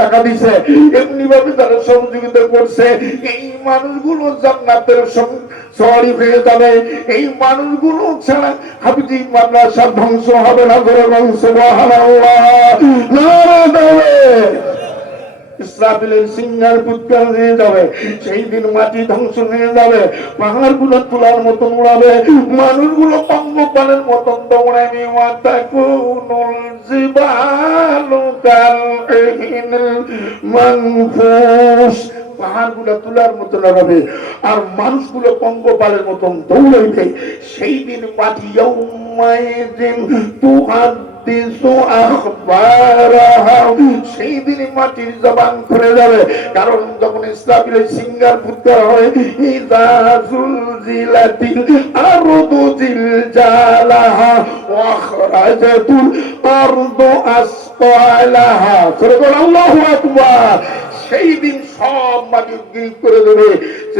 টাকা দিছে, এমনি ভাবে তারা সহযোগিতা করছে। এই মানুষগুলো জান্নাতের সওয়ারি হয়ে যাবে। এই মানুষগুলো ছাড়া হাফিজি মাদ্রাসা ধ্বংস হবে না। সুবহানাল্লাহ, নারে তাকবীর। ইসরাফিলের সিংহার ফুৎকার হয়ে যাবে, সেই দিন মাটি ধ্বংস হয়ে যাবে, পাহাড় গুলো তোলার মতন উড়াবে, মানুষগুলো পঙ্গপালের মতন দৌড়াবে। ওয়াতাকুনুল জিবালু কাল-ইহিনিল মানফুস, পাহাড় গুলো তোলার মতন উড়াবে আর মানুষগুলো পঙ্গপালের মতন দৌড়াইবে। সেই দিন মাটি ইয়াউমাইযিন তুহাদ্দিসু আখবারাহা, সেই দিন মাটির জবান খুলে যাবে। কারণ যখন ইসরাফিলের সিংহার ফুৎকার হয়, ইযা যুলজিলাতিল আরদু জিলজালাহা ওয়া আখরাজাতুল আরদু আসফালাহা। আল্লাহু আকবার। সেই দিন সব মাটি গিল করে দেবে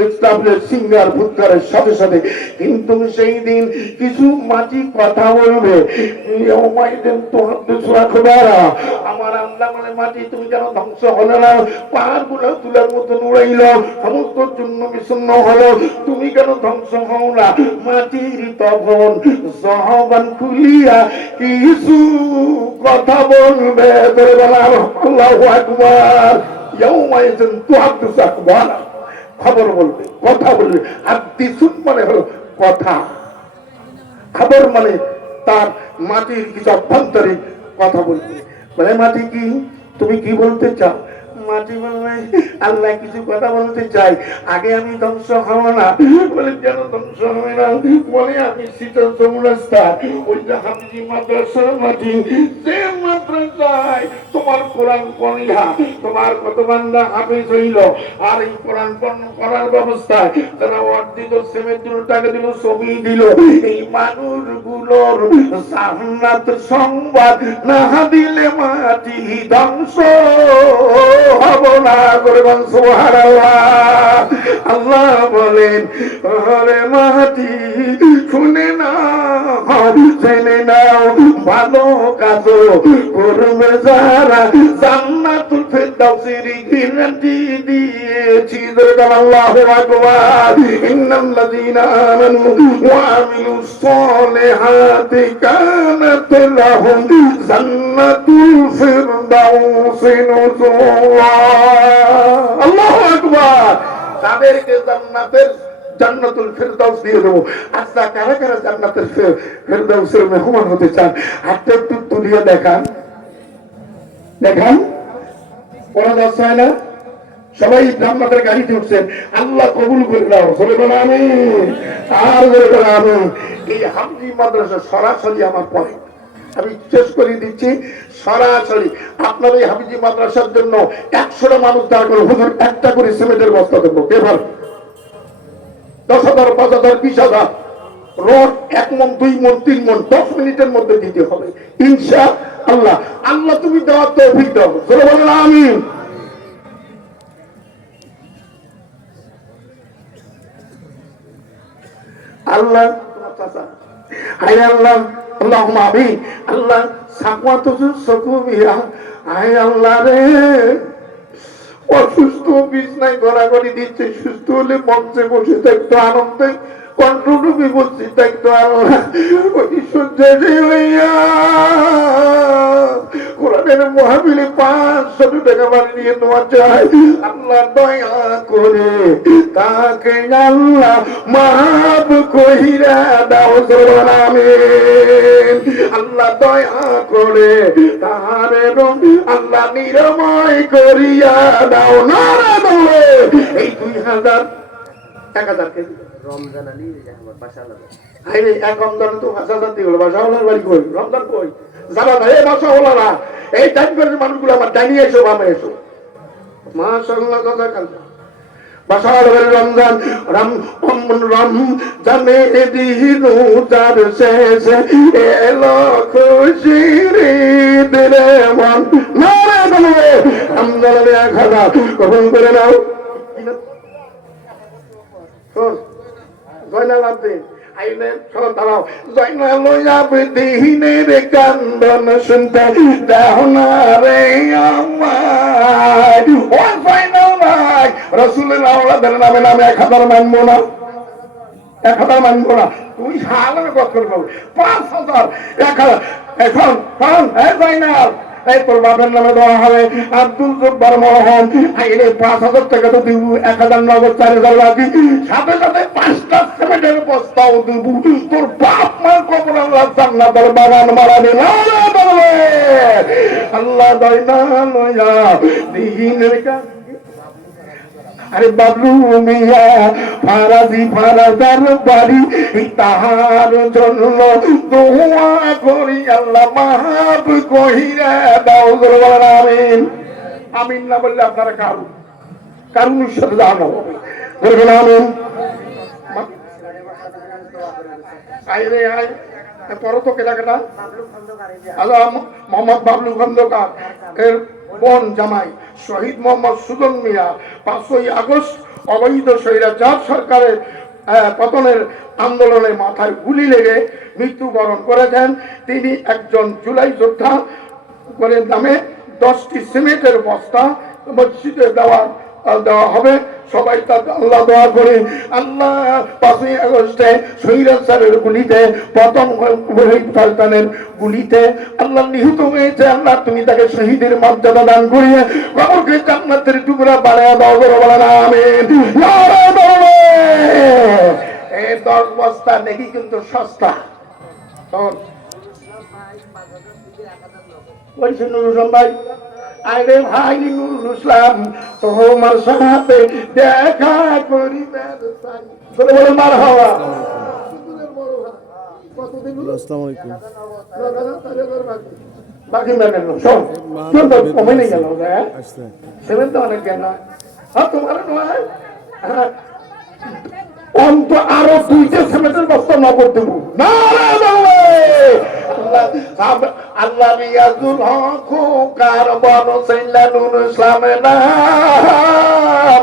ইসরাফিলের সিংহার ফুৎকারের সাথে সাথে। কিন্তু সেই দিন কিছু মাটি কথা বলবে। আমার আল্লাহ বলে, মাটি তুমি কেন ধ্বংস হলো না? পাহাড় গুলো তুলার মতন উড়াইল, সমস্ত জন্য বিচ্ছিন্ন হলো, তুমি কেন ধ্বংস হও না? মাটির তখন জবান খুলিয়া কিছু কথা বলবে। আল্লাহু আকবার। ইয়াউমাইযিন তুহাদ্দিসু আখবারা, খবর বলবে, কথা বলবে। হাদিসুন মানে হলো কথা, খবর মানে তার মাটির কিছু অভ্যন্তরীণ কথা বলবে। বলে, মাটি কি তুমি কি বলতে চাও? মাটি বলবে, আল্লাহ কিছু কথা বলতে চাই, আগে আমি ধ্বংস হব না। বলে, কেন ধ্বংস হবে না? বলে, আমি শীতল চৌরাস্তা, ওই যে হাফিজি মাদ্রাসার মাটি, যে মাদ্রাসায় তোমার কোরআন পড়িয়া তোমার কত বান্দা হাফেজ হইল, আর এই কোরআন করার ব্যবস্থায় তারা অর্জিত সিমেন্ট দিল, টাকা দিল, ছবি দিল, এই মানুষগুলোর জান্নাত সংবাদ না দিলে মাটি ধ্বংস হব না। করে সুবহানাল্লাহ। আল্লাহ বলেন, ওরে মাটি শুনে নাও, জেনে নাও, ভালো কাজ করবে যারা, জান্নাতুল ফিরদাউসের গ্যারান্টি দিয়েছি। আল্লাহু আকবার। ইন্নাল্লাযীনা আমানু ওয়া আমিলুস সালিহাতি কানাত লাহুম জান্নাতুল ফিরদাউসি নুজুলা। আল্লাহু আকবার। তাদেরকে জান্নাতুল ফিরদাউস দিয়ে দেবো। আচ্ছা, কারা কারা জান্নাতুল ফিরদাউসের মেহমান হতে চান? হাতটা একটু তুলিয়ে দেখান, দেখান। ওরা যাচ্ছে না? সবাই জান্নাতের গাড়িতে উঠছেন। আল্লাহ কবুল করে নাও। চলে বলো আমিন, আর বলে বলো আমিন। এই হাফিজি মাদ্রাসা সরাসরি আমার পরে আমি শেষ করে দিচ্ছি। সরাসরি আপনার এই হাফিজি মাদ্রাসার জন্য 100টা মানুষ দাঁড় করে, হুজুর একটা করে সিমেন্টের বস্তা দেবো, কে পার? 10,000, 5,000, 20,000 রড, 1 মণ, 2 মণ, 3 মণ 10 মিনিটের মধ্যে দিতে হবে ইনশাআল্লাহ। আল্লাহ তুমি দেওয়ার তৌফিক দাও। চলো বলেন আমিন। আল্লাহ আয় আল্লাহ, আল্লাহুম্মা আমিন। আল্লাহ সাকওয়াত সুকুবিয়া, আয় আল্লাহ রে, অসুস্থ বিছনায় গড়াগড়ি দিচ্ছে, সুস্থ হলে মঞ্চে বসে থাকতো আনন্দে, কণ্ঠরূপে বলছি থাকতো আল্লাহ। ওই সূর্যে হইয়া কোরআনের মহাবিলে 500 টাকা বাড়ি নিয়ে তোমার চাই। আল্লাহ দয়া করে তাকে আল্লাহ মাফ কইরা দাও। আমিন। আল্লাহ দয়া করে তাহারে আল্লাহ নিরাময় করিয়া দাও। নারে বলে এই 2000 1000 কেজি রমজান আলী আমার বাসা লাগে। আরে এক রমজান তো 5000 দিয়ে হলো। বাসা হলার বাড়ি কই? রমজান কই? যাবা না এই বাসা হলারা, এই টাইম করে মানুষগুলো আমার ডাইনি এসো, বামে এসো। মাশাআল্লাহ দাদা কাল বাসা হলো রমজান। জানে দিন যার শেষে এলো খুশির দিলে মন। নারে বলে রমজান 1000 কবুল করে নাও। জয়নাল আব্দিন আইলে সব দাঁড়াও। জয়নাল আব্দিনের কান্দন শুনতে দাও না রে আমার। রসুলের আওলাদের নামে নামে 1000 মানবো না, 1000 মানবো না। তুই হালের কথা করবো 5000 1000 এখন যাই না এই তোর বাপের নামে দেওয়া হবে আব্দুল জব্বার মোহন, এই 5000 টাকা তো দিব, 1000 নগদ 4000 বাকি, সাথে সাথে 5টা সিমেন্টের বস্তাও দিব। তোর বাপ মার কবর আল্লাহ জান্নাতের বাগান মারা দিল। আল্লাহ দয়না লয়া দিনের কাজ। আরে বাবলু মিয়া ফারাজি ফারাজার বাড়ি, তাহার জন্য দোয়া করি আল্লাহ মাফ কইরা দাও। আমিন আমিন না বললে আপনারা কারুর সাথে জানো বলবেন আমিন। আইরে আই পরে তো কেটা মোহাম্মদ বাবলু খন্দকার এর বোন জামাই শহীদ মোহাম্মদ সুজন মিয়া 5ই আগস্ট অবৈধ স্বৈরাচার সরকারের পতনের আন্দোলনে মাথায় গুলি লেগে মৃত্যুবরণ করেছেন। তিনি একজন জুলাই যোদ্ধা করে নামে 10টি সিমেন্টের বস্তা মসজিদে দেওয়া হবে। সবাই তার আল্লাহ দোয়া করে আল্লাহ 5ই আগস্টে স্বৈরাচারের গুলিতে পতন সরকারের গুলিতে আল্লাহ নিহত হয়েছে। আল্লাহ তুমি তাকে শহীদের মর্যাদা দান করিয়ে কবরকে জান্নাতের টুকরা বানায় দাও। বলেন আমিন। এই 10 বস্তা নাকি কিন্তু সস্তা। বলছি নুরুল ভাই, আরে ভাই নুরুল ইসলাম তোমার সাথে দেখা করিবে চাই। বলে মার হওয়া। আসসালামু আলাইকুম। বাকি মানে সব তো কমে নেই গেল আচ্ছা সেভেন তো অনেক গেল হ্যাঁ তোমার নয় অন্ত আরো 2টা সেমেন্টের বস্তা নগদ দেব না। আল্লাহ রিয়াজুল হক কারবান সাইলানুল ইসলামের নাম।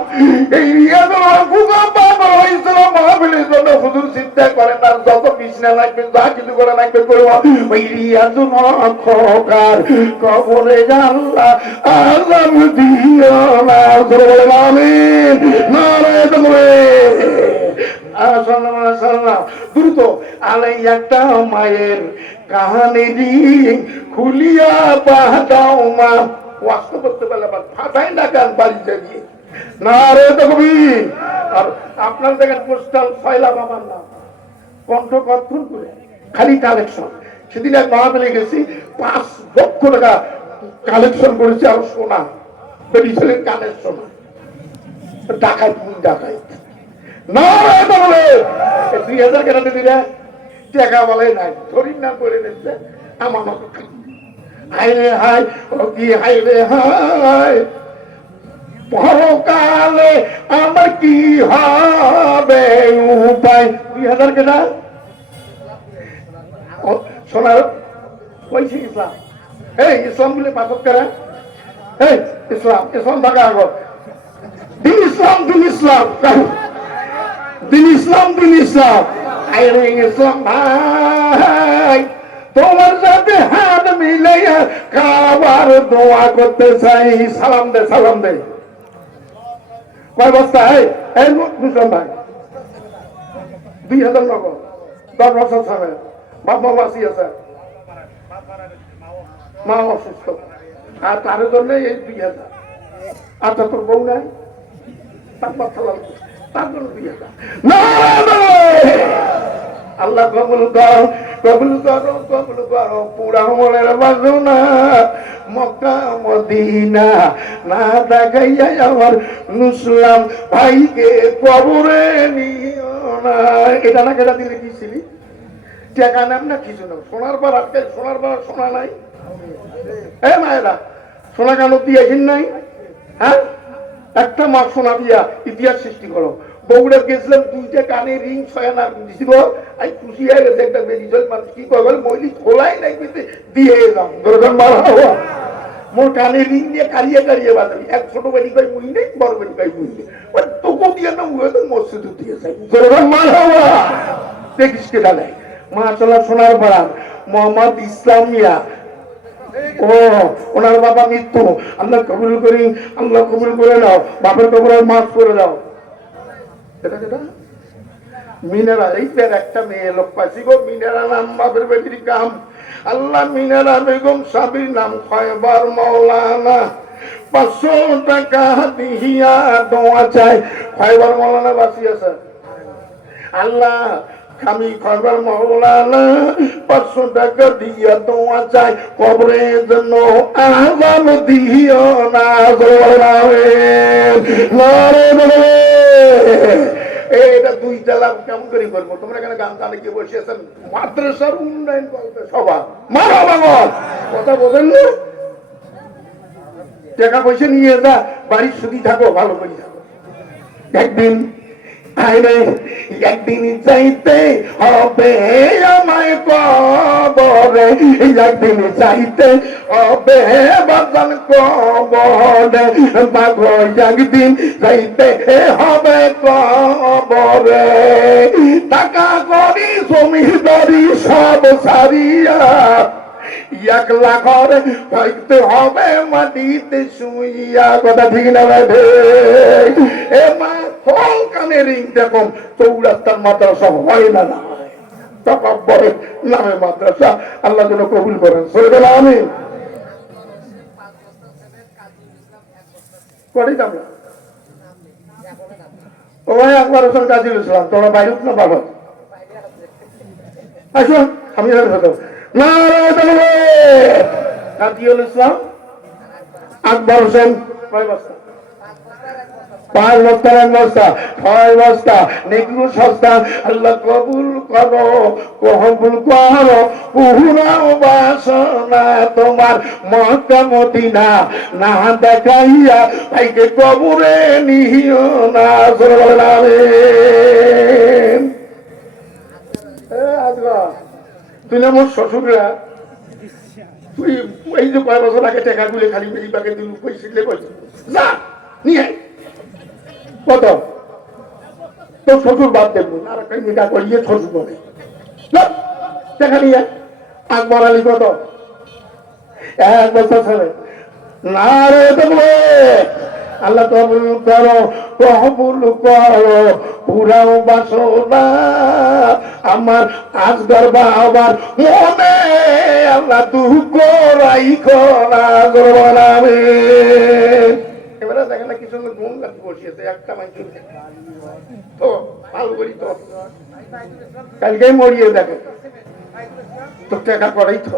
এই রিয়াজুল হক বাবা হইছিল মাহফিলের জন্য হুজুর চিন্তা করেন না, যত বিছনা লাগবে যা কিছু করে লাগবে করব। ওই রিয়াজুল হক কার কবরে আল্লাহ আযাব দিও না। আমিন নারে দ্রুত আলাই একটা মায়ের কাহানি খুলিয়া পাহাও মা ওয়াস্ত করতে পারলে ফাটাই না গান বাড়ি যাবি না রে তকবীর। আর আপনার দেখেন পোস্টাল ফয়লা বাবার নাম কণ্ঠ কর্তন করে খালি কালেকশন। সেদিন এক মহাবিলে গেছি 5 লক্ষ টাকা কালেকশন করেছে। আর সোনা বেরিয়েছিলেন কানের সোনা ডাকাই ডাকাই না 2000 কেন দিবি রে টাকা বলে নাই ধরির নাম করে দিচ্ছে আমার মতো। হাই রে হাই ও কি হাই রে হাই পরকালে আমার কি হবে উপায়। 2000 কেনা সোনার কইছি ইসলাম। এই ইসলাম বলে পাথর করে এই ইসলাম ইসলাম থাকা আগ দিন ইসলাম দিন ইসলাম দিন ইসলাম দিন ইসলাম। আইরে ইসলাম ভাই তোমার সাথে হাত মিলাইয়া খাবার দোয়া করতে চাই। সালাম দে সালাম দে। কয় বস্তা এই ইসলাম ভাই 2000 নগদ 10 বছর ছাড়ে বাপ মা বাঁচি আছে মা অসুস্থ আর তার জন্য এই 2000। আচ্ছা তোর বউ নাই তারপর সালাম তার জন্য 2000 না। আল্লাহ কবুল করো কবুল করো কবুল করো পুরা মনের বাজনা মক্কা মদিনা না দেখাইয়া আমার নুসলাম ভাইকে কবরে নিও না। এটা না কেটা দিলে কি ছিলি টাকা নাম না কিছু না। সোনার পর আজকে সোনার পর সোনা নাই এ মায়েরা সোনা কেন দিয়েছেন নাই হ্যাঁ একটা মাস সোনা দিয়া ইতিহাস সৃষ্টি করো। বগুড়া গেছিলাম 2টা কানে রিং 6 আনা দিছিল। আই খুশি হয়ে গেছে একটা বেরিয়েছিল মানুষ কি কবে মইলি খোলাই নাই কিন্তু দিয়ে এলাম দরকার মারা হওয়া মোর কানে রিং দিয়ে কারিয়ে কারিয়ে বাজাবি। এক ছোট বাড়ি কই মুই নেই বড় বাড়ি কই মুই নেই ওই তোকে দিয়ে না মুই তো মসজিদ দিয়ে যাই দরকার মারা হওয়া দেখিস কে জানে মাশাআল্লাহ সোনার পাড়া মোহাম্মদ ইসলাম মিয়া ও ওনার বাবা মৃত্যু, আল্লাহ কবুল করি, আল্লাহ কবুল করে নাও, বাপের কবর মাফ করে দাও। এটা যেটা মিনারা, এইটার একটা মেয়ে লোক পাইছি গো, মিনারা নাম, বাপের বেটির কাম। আল্লাহ মিনারা বেগম সাবির নাম, খয়বার মাওলানা, 500 টাকা দিয়া দোয়া চাই। খয়বার মাওলানা বাসি আছে। আল্লাহ আমি খয়বার মাওলানা 500 টাকা দিয়া দোয়া চাই, কবরের জন্য আযাব দিও না। এটা 2টা লাভ কেমন করে করবো? তোমরা এখানে গান গানে কি বসেছেন? মাদ্রাসার উন্নয়ন করবে সভা, মারা বাবা কথা বলেন না। টাকা পয়সা নিয়ে যা, বাড়ির সুখী থাকো, ভালো করে থাকো। একদিন একদিন চাইতে হবে আমায় কবরে, একদিন চাইতে হবে বাজান কবরে, বাঘ একদিন চাইতে হবে কবরে। টাকা করি জমিদারি সব সারিয়া, 1 লাখ ঘরে পাইতে হবে মাটিতে শুইয়া। কথা ঠিক না ভাই? এ মা ফল কানে রিং দেখো, 74 মাদ্রাসা হয় না, না হয় তকব্বরের নামে মাদ্রাসা। আল্লাহ যেন কবুল করেন। সরে গেল আমি করি আমরা ও ভাই আকবর হোসেন কাজী ইসলাম, তোমরা বাইরে না পাবো আসো, আমি কাজীউল ইসলাম আকবর হোসেন 5 বস্তা 1 বস্তা 6 বস্তা নেকরু সস্তা। আল্লাহ কবুল করো, কবুল করো পুরাও বাসনা তোমার, মক্কা মদিনা না দেখাইয়া ভাইকে কবরে নিও না। তুই না মোর শ্বশুররা, তুই এই যে 5 বছর আগে টাকা গুলে খালি এই বাকে তুই পয়সা কইছিস না নিয়ে কত তোর শ্বশুর বাদ দেবো আর টাকা করিয়ে শ্বশুর বলে টাকা নিয়ে। আকবর আলী কত 1 বছর ছেলে না রে দেবো। আল্লাহ কবুল করো, কবুল করো পুরাও বাসনা আমার, আসগর বাবার মনে আল্লাহ দুঃখ রাইখো না। এবারে দেখেন না কি সুন্দর ঘুম লাগতে বসিয়েছে একটা মানুষ তো ভালো করি তো কালকে মরিয়ে দেখে তো টাকা করাই তো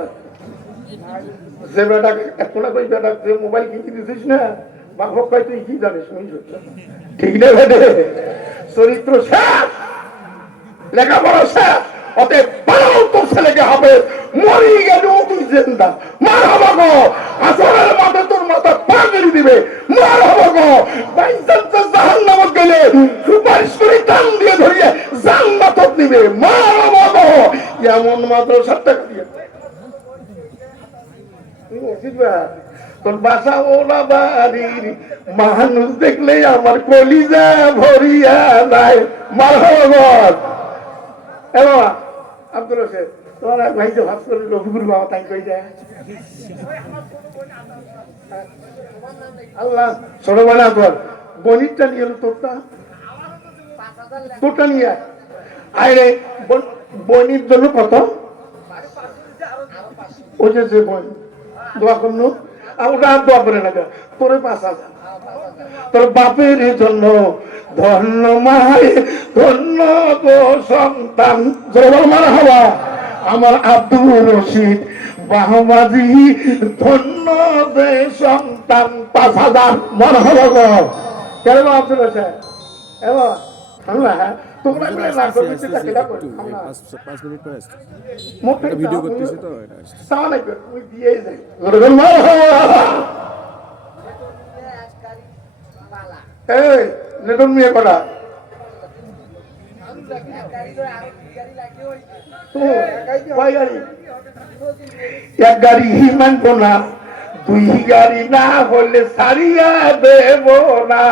যে বেটা এত না কই বেটা যে মোবাইল কিনে দিছিস না, বাপক কয় তুই কি জানিস? ঠিক না বেটে? চরিত্র শেষ, লেখাপড়া শেষ, অতএব বানাও তোর ছেলেকে হবে, মরি গেলেও তুই জিন্দা। মার হবো গো, আসরের মাঠে তোর মাথা পাগড়ি দিবে। মার হবো গো, জাহান্নামে গেলে সুপারিশ করে টান দিয়ে ধরিয়ে জান্নাতত নিবে। মার হবো গো, এমন মাদ্রাসার টাকা দিয়ে তোর বাসা ওলা বাড়ির মানুষ দেখলে আমার কলিজা ভরিয়া যায়। মার হবো আব্দুল হোসেন তোমার এক ভাই যে ভাব করে রফিকুল বাবা তাই কই যায়। আল্লাহ ছোটবেলা তোর গণিতটা নিয়ে এলো, তোরটা নিয়ে আরে বনির জন্য কত ওই যে বই দোয়া করলো, ওটা আর দোয়া করে না তোরে 5,000 তোর বাপের জন্য ধন্য মায়ে ধন্য গো সন্তান। মারা হওয়া আমার আব্দুল রশিদ বাহবাজি ধন্য দে সন্তান 5,000 মারা হলো গো। কেন আব্দুল রশিদ এবার হ্যাঁ তোমরা না করবে সেটা কেটা করবে। 5 মিনিট পরে আসছে মোটে ভিডিও করতেছি তো এটা সামনে তুই দিয়ে যাই মারা হওয়া। এই নেটন মিয়া কটা এক গাড়ি মানব না, 2 গাড়ি না হলে সারিয়া দেব না।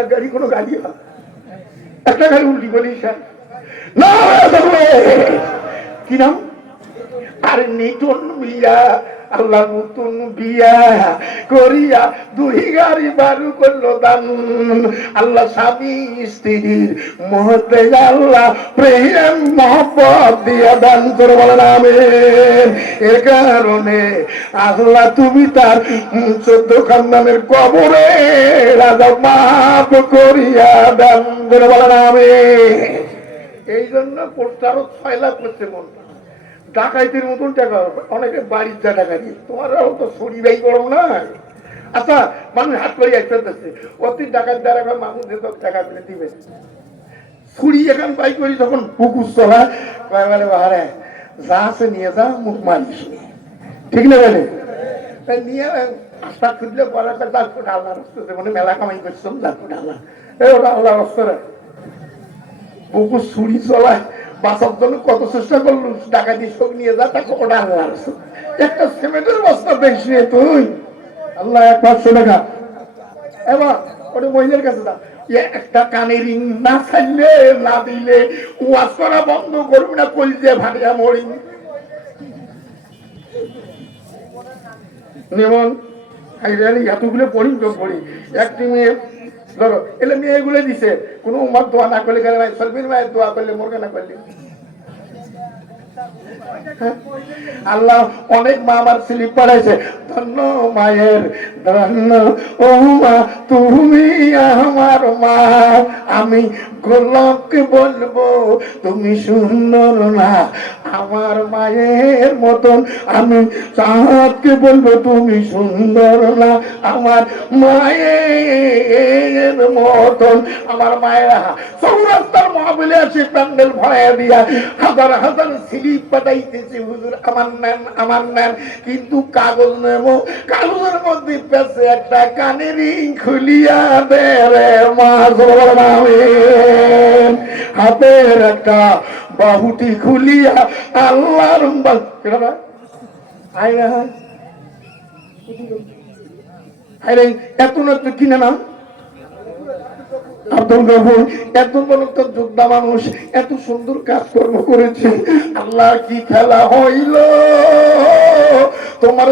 এক গাড়ি কোনো গাড়ি হয়, একটা গাড়ি উল্টি বলি না। কি নাম আর নিটন বিয়া আল্লাহ নতুন বিয়া করিয়া দুই গাড়ি বারু করলো দান। আল্লাহ স্বামী স্ত্রীর মধ্যে আল্লাহ প্রেম মহব্বত দিয়া দান করে বলেন আমিন। এর কারণে আল্লাহ তুমি তার 14 খানদানের কবরে রাজা মাফ করিয়া দান করে বলেন আমিন। এই জন্য পোস্টারও 6 লাখ করছে মন ডাকাইতির মতন টাকা অনেকে বাড়ির যা টাকা দিয়ে তোমার তো শরীরাই গরম না। আচ্ছা মানুষ হাত করে আসতেছে অতি ডাকাত দ্বারা মানুষ টাকা করে দিবে ছুরি এখন বাই করি তখন পুকুর চলা বলে বাহারে যা আছে নিয়ে যা মুখ মারিস ঠিক না বলে নিয়ে আস্থা খুঁজলে বলা আল্লাহ রস্তে মানে মেলা কামাই করছিলাম যার আল্লাহ ওটা আল্লাহ রস্তরে পুকুর ছুরি চলায় বাঁচার জন্য কত চেষ্টা করলো টাকা দিয়ে সব নিয়ে যা তাকে ওটা আল্লাহ একটা সিমেন্টের বস্তা বেশি তুই আল্লাহ 500 টাকা এবার ওটা মহিলার কাছে দা একটা কানে রিং না ছাড়লে না দিলে ওয়াজ করা বন্ধ করবি না কই যে ভাটিয়া মরি যেমন এতগুলো পড়ি তো পড়ি একটি মেয়ে ধরো এলে মেয়েগুলো দিছে কোনো উমার দোয়া না করলে গেলে ভাই সলবির মায়ের দোয়া করলে মোর না করলে আল্লাহ অনেক মা আমার স্লিপ পড়াইছে ধন্য মায়ের ধন্য ও মা তুমি আমার মা আমি গোলাপকে বলবো তুমি সুন্দর না আমার মায়ের মতন আমি চাঁদকে বলবো তুমি সুন্দর না আমার মায়ের মতন আমার মায়েরা চৌরাস্তার মহাবিলে আসে প্যান্ডেল ভরাইয়া দিয়া হাজার হাজার স্লিপ পাঠাইতেছে হুজুর আমার নেন কিন্তু কাগজ নেব কাগজের মধ্যে পেছে একটা কানের রিং খুলিয়া দে রে মা হাতের একটা বাহুটি খুলিয়া আল্লাহর এত না তো কিনে না আব্দুল গফুর এত বড় তো যোদ্ধা মানুষ এত সুন্দর কাজকর্ম করেছে আল্লাহ কি খেলা হইল তোমার